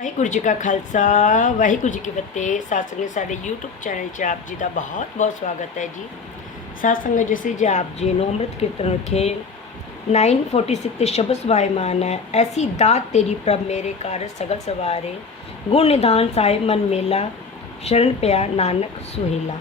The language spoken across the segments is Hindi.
ਵਾਹਿਗੁਰੂ ਜੀ ਕਾ ਖਾਲਸਾ, ਵਾਹਿਗੁਰੂ ਜੀ ਕੀ ਫਤਿਹ। ਸਾਧ ਸੰਗਤ ਸਾਡੇ YouTube ਚੈਨਲ 'ਚ ਆਪ ਜੀ ਦਾ ਬਹੁਤ ਬਹੁਤ ਸਵਾਗਤ ਹੈ ਜੀ। ਸਾਧ ਸੰਗਤ ਜਿਸੇ ਜੀ ਆਪ ਜੀ ਨੂੰ ਅੰਮ੍ਰਿਤ ਕੀਰਤਨ ਰਖੇ 946 ਤੇ ਸ਼ਬਦ ਸਵਾਇਮਾਨ ਹੈ, ਐਸੀ ਦਾਤ ਤੇਰੀ ਪ੍ਰਭ ਮੇਰੇ ਕਾਰ ਸਗਲ ਸਵਾਰੇ। ਗੁਣ ਨਿਦਾਨ ਸਾਹਿਬ ਮਨ ਮੇਲਾ, ਸ਼ਰਨ ਪਿਆ ਨਾਨਕ ਸੁਹੇਲਾ।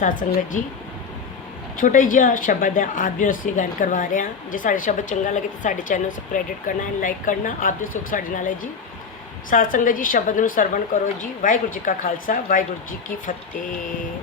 ਸਾਧ ਸੰਗਤ ਜੀ, ਛੋਟਾ ਜਿਹਾ ਸ਼ਬਦ ਹੈ, ਆਪ ਜੀ ਅਸੀਂ ਗਾਇਨ ਕਰਵਾ ਰਹੇ ਹਾਂ। ਜੇ ਸਾਡੇ ਸ਼ਬਦ ਚੰਗਾ ਲੱਗੇ ਤਾਂ ਸਾਡੇ ਚੈਨਲ ਨੂੰ ਸਬਸਕ੍ਰਾਈਬ ਕਰਨਾ ਹੈ ਲਾਈਕ ਕਰਨਾ। ਆਪ ਦੇ ਸੁਖ ਸਾਡੇ ਨਾਲ ਹੈ ਜੀ। ਸਾਧ ਸੰਗਤ ਜੀ, ਸ਼ਬਦ ਨੂੰ ਸਰਵਣ ਕਰੋ ਜੀ। ਵਾਹਿਗੁਰੂ ਜੀ ਕਾ ਖਾਲਸਾ, ਵਾਹਿਗੁਰੂ ਜੀ ਕੀ ਫਤਿਹ।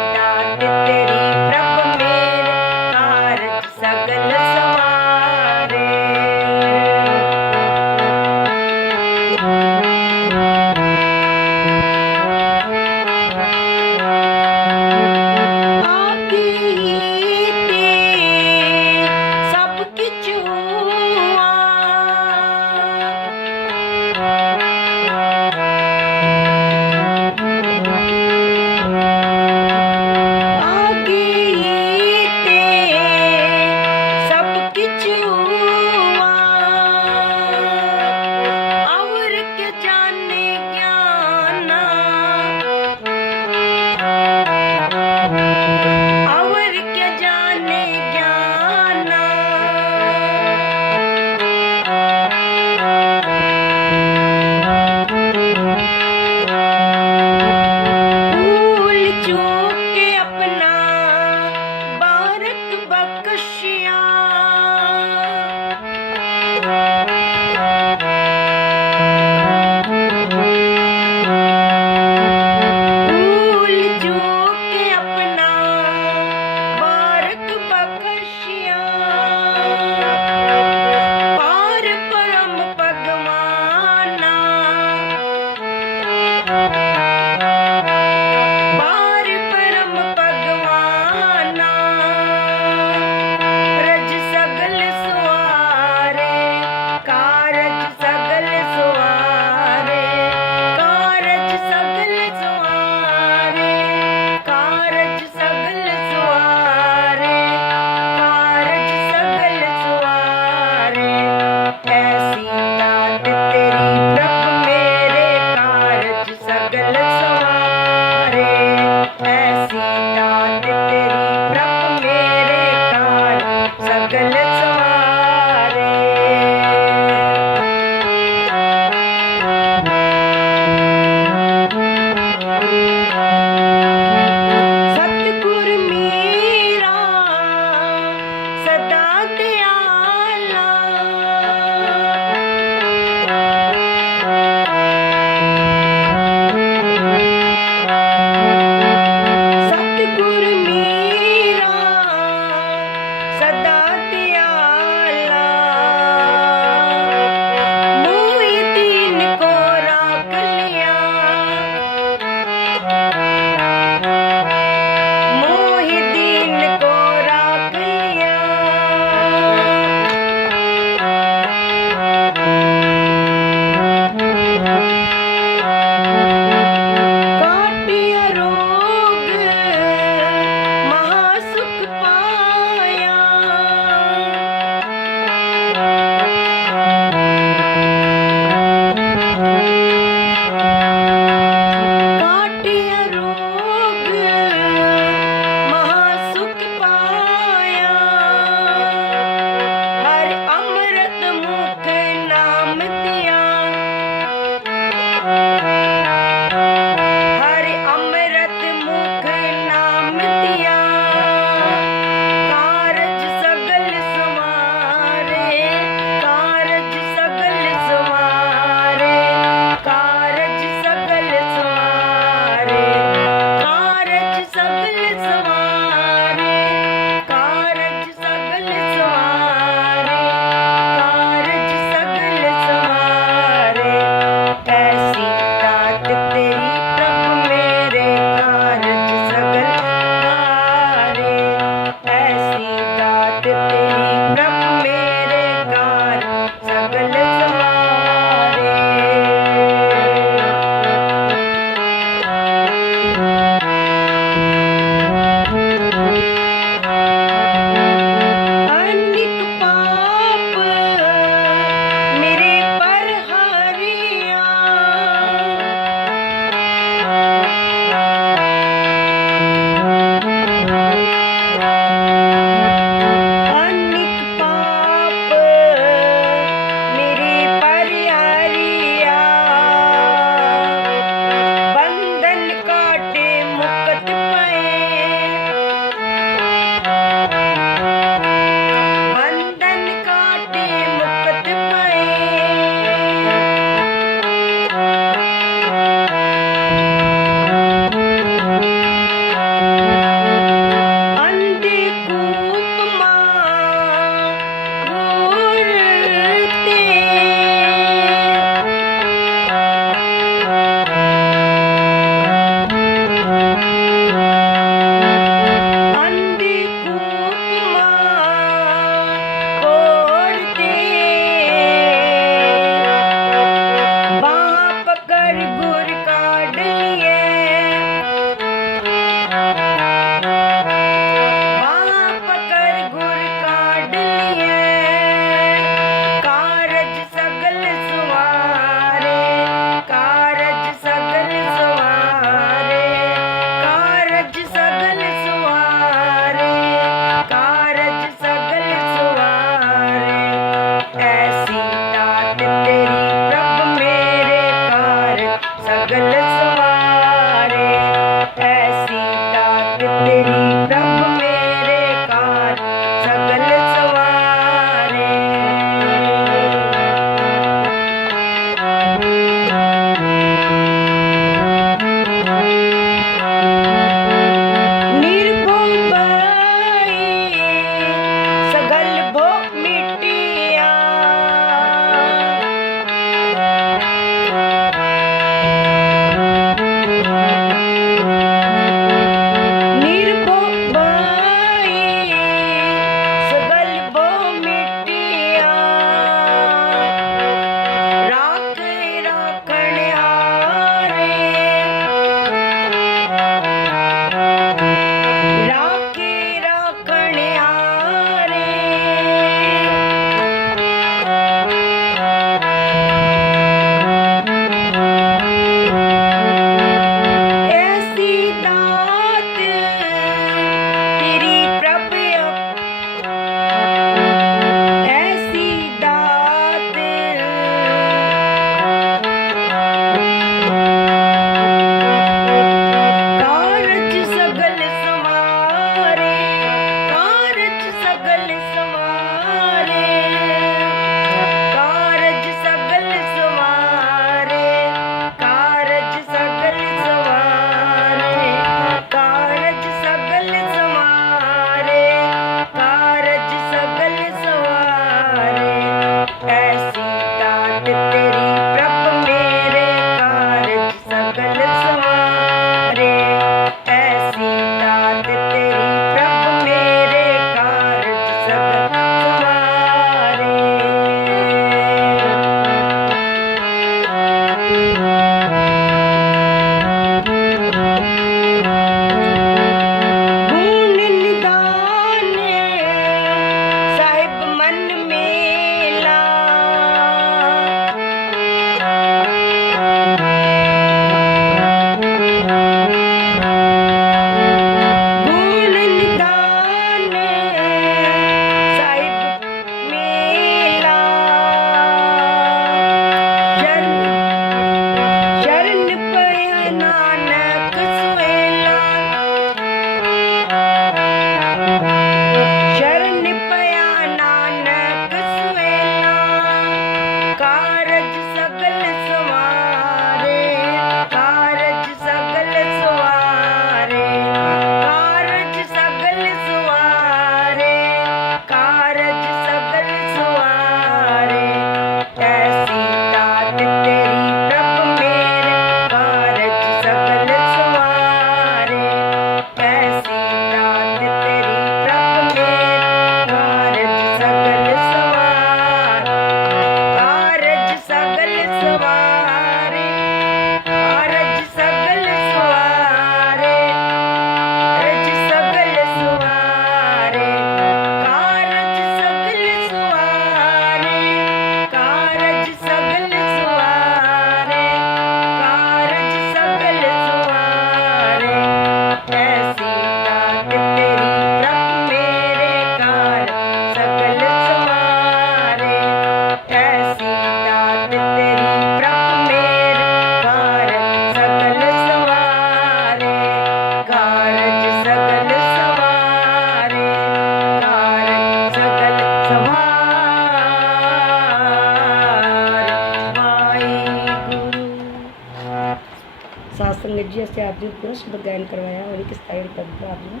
आप जी को गायन करवाया और एक स्थायी पद को आप जी ने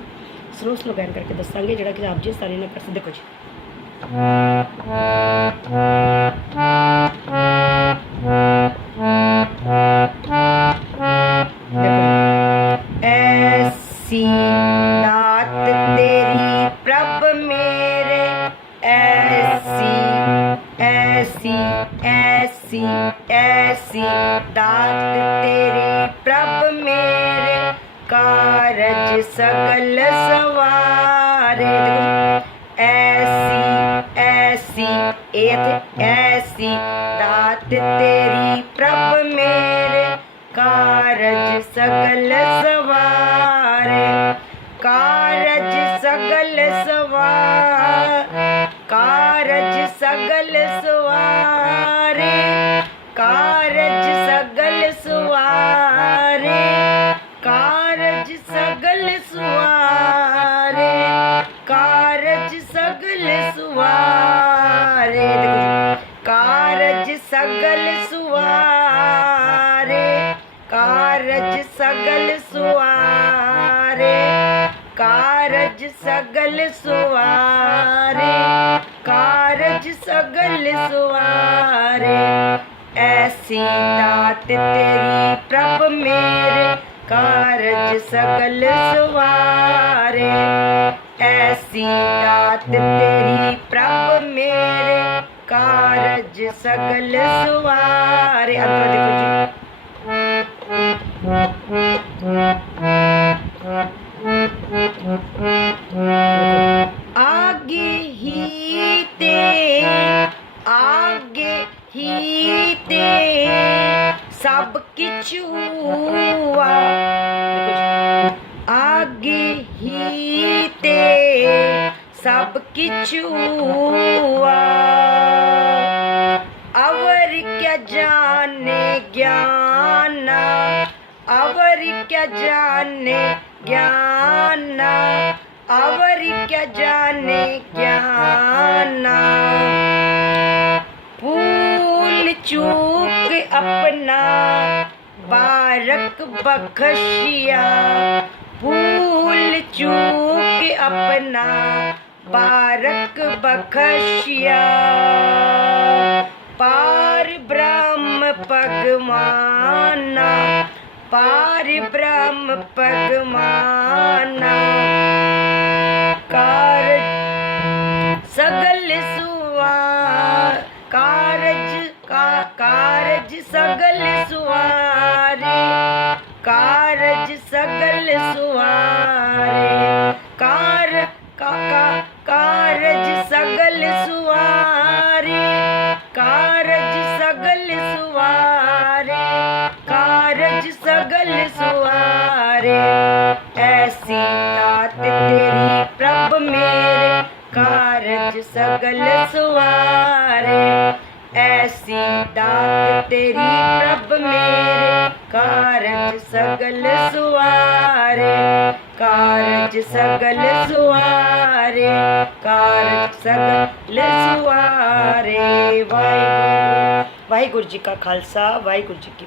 सरोस गायन करके दसा जो कि आप जी सारे ने प्रसिद्ध देखो जी। ऐसी ऐसी दात तेरी कारज सकल सवारे ऐसी ऐसी, एथ, ऐसी, दात तेरी प्रभ मेरे। कारज सकल सवारे, कारज सकल सवार, कारज सकल सवारे। सगल सुवारे, कारज सगल सुवारे। ऐसी दात तेरी प्रभ मेरे, कारज सकल सवारे। ऐसी दात तेरी प्रभ मेरे, कारज सकल सवारे। देखो जी। किछ अवर क्या जाने ज्ञान? अवर क्या जाने ज्ञान? अवर क्या जाने ज्ञान? भूल चूक अपना, बारक बखशिया। भूल चूक अपना बारक बख्शिया पार ब्रह्म पगमाना पार ब्रह्म पगमाना कार सगल सुवार कारज का कारज सगल सुवारे कारज सगल सुवारे पागल हाँ। सुवारे ऐसी तात तेरी प्रभ मेरे कारज सगल सुवारे ऐसी दात तेरी प्रभ मेरे कारज सगल सुवारे कारज सगल सुवारे कारज सगल सुवारे। वाहिगुरु वाहिगुरु जी का खालसा वाहिगुरु जी की